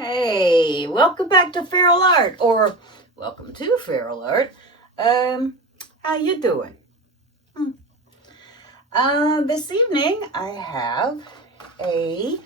Hey, welcome back to Feral Art, or welcome to Feral Art. How you doing? This evening I have a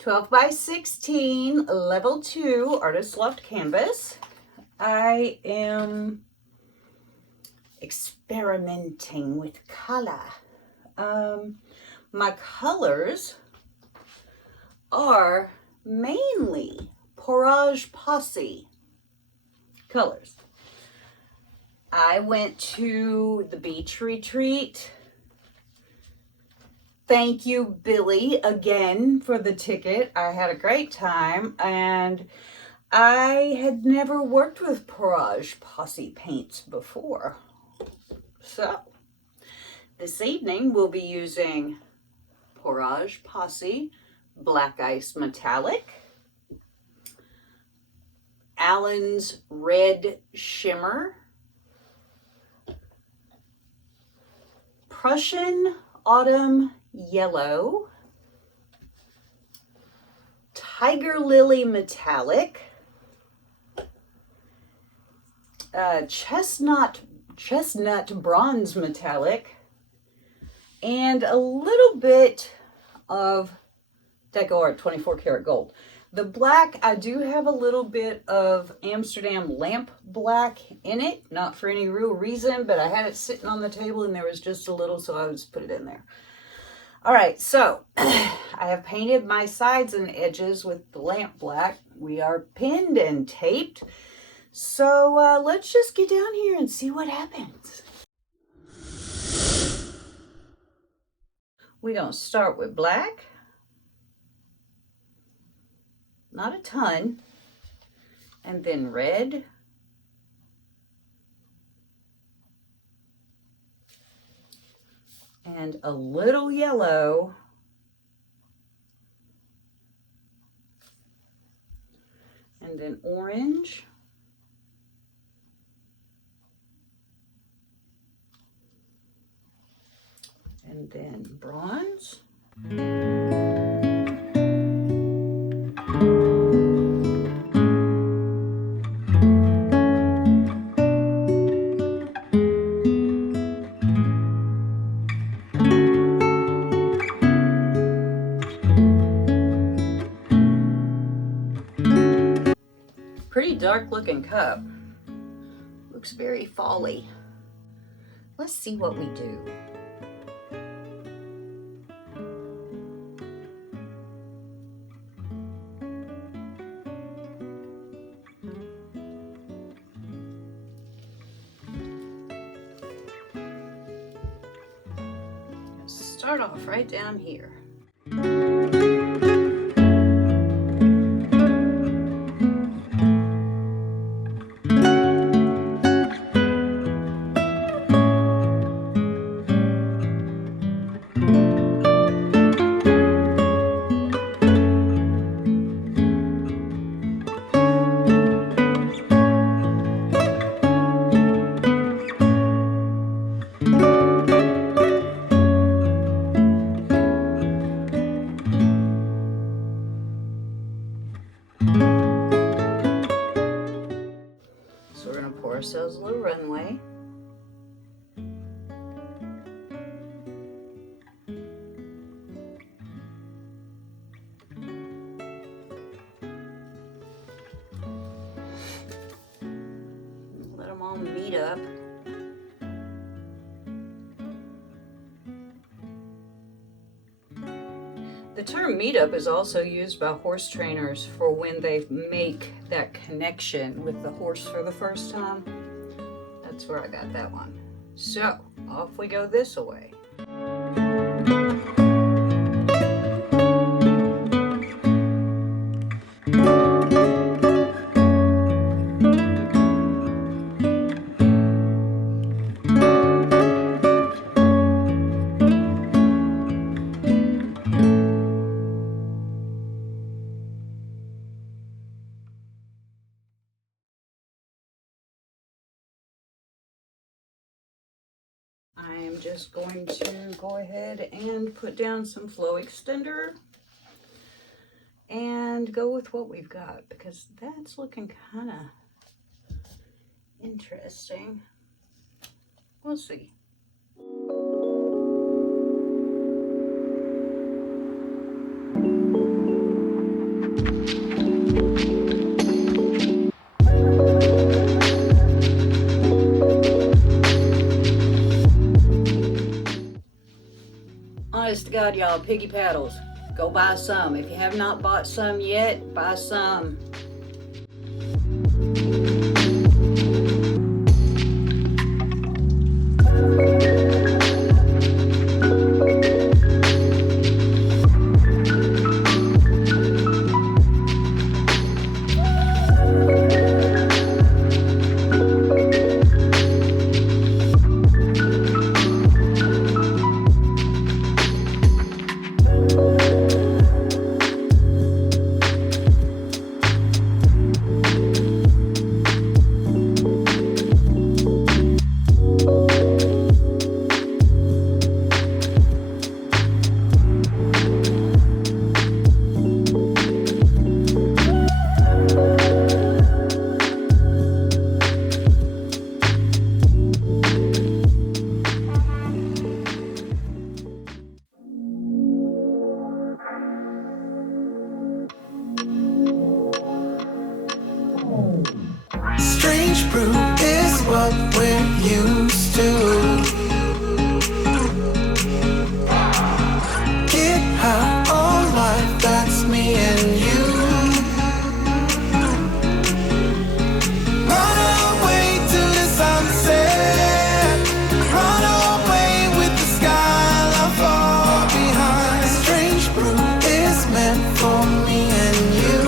12 by 16 level 2 Artist Loft canvas. I am experimenting with color. My colors are mainly Posse colors. I went to the beach retreat. Thank you, Billy, again for the ticket. I had a great time, and I had never worked with Posse paints before. So this evening we'll be using Posse Black Ice Metallic, Allen's Red Shimmer, Prussian Autumn Yellow, Tiger Lily Metallic, Chestnut Bronze Metallic, and a little bit of Deco Art 24 karat gold. The black, I do have a little bit of Amsterdam lamp black in it, not for any real reason, but I had it sitting on the table and there was just a little, so I just put it in there. All right, so I have painted my sides and edges with the lamp black. We are pinned and taped. So let's just get down here and see what happens. We're going to start with black. Not a ton. And then red. And a little yellow. And then orange. And then bronze. Pretty dark looking cup. Looks very fall-y. Let's see what we do. Start off right down here. Ourselves a little runway. Let them all meet up. The term meetup is also used by horse trainers for when they make that connection with the horse for the first time. That's where I got that one. So, off we go this way. I am just going to go ahead and put down some flow extender and go with what we've got, because that's looking kind of interesting. We'll see. Honest to God, y'all, piggy paddles. Go buy some. If you have not bought some yet, buy some. Strange brew is what we're used to. Get high on life, that's me and you. Run away to the sunset. Run away with the sky left far behind. Strange brew is meant for me and you.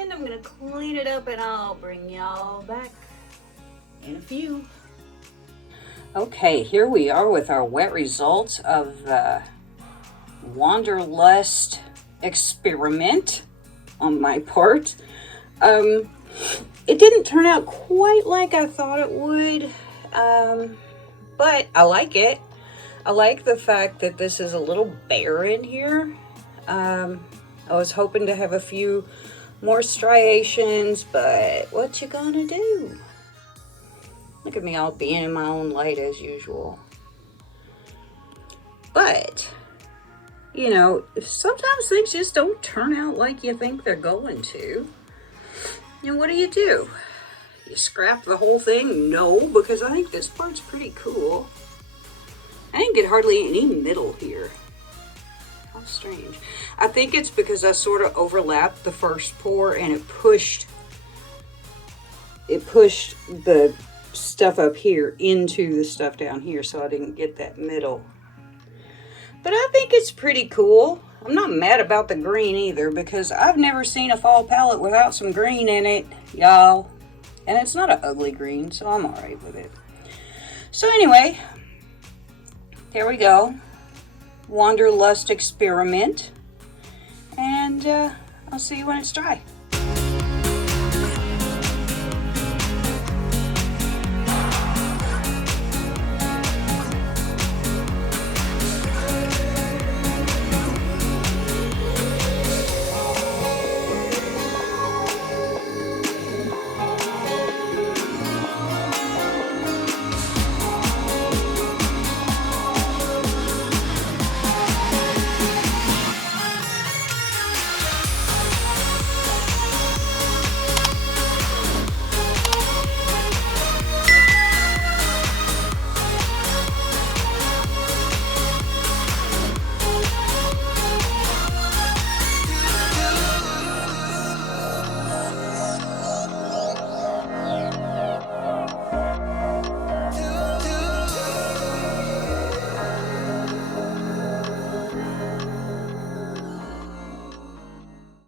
and I'm gonna clean it up and I'll bring y'all back in a few. Okay, here we are with our wet results of the Wanderlust experiment on my part. It didn't turn out quite like I thought it would, but I like it. I like the fact that this is a little bare in here. I was hoping to have a few more striations, but what you gonna do? Look at me all being in my own light as usual. But, you know, sometimes things just don't turn out like you think they're going to. And what do? You scrap the whole thing? No, because I think this part's pretty cool. I didn't get hardly any middle here. How strange. I think it's because I sort of overlapped the first pour and it pushed the stuff up here into the stuff down here, so I didn't get that middle. But I think it's pretty cool. I'm not mad about the green either, because I've never seen a fall palette without some green in it, y'all. And it's not an ugly green, so I'm alright with it. So anyway, there we go. Wanderlust experiment. And I'll see you when it's dry.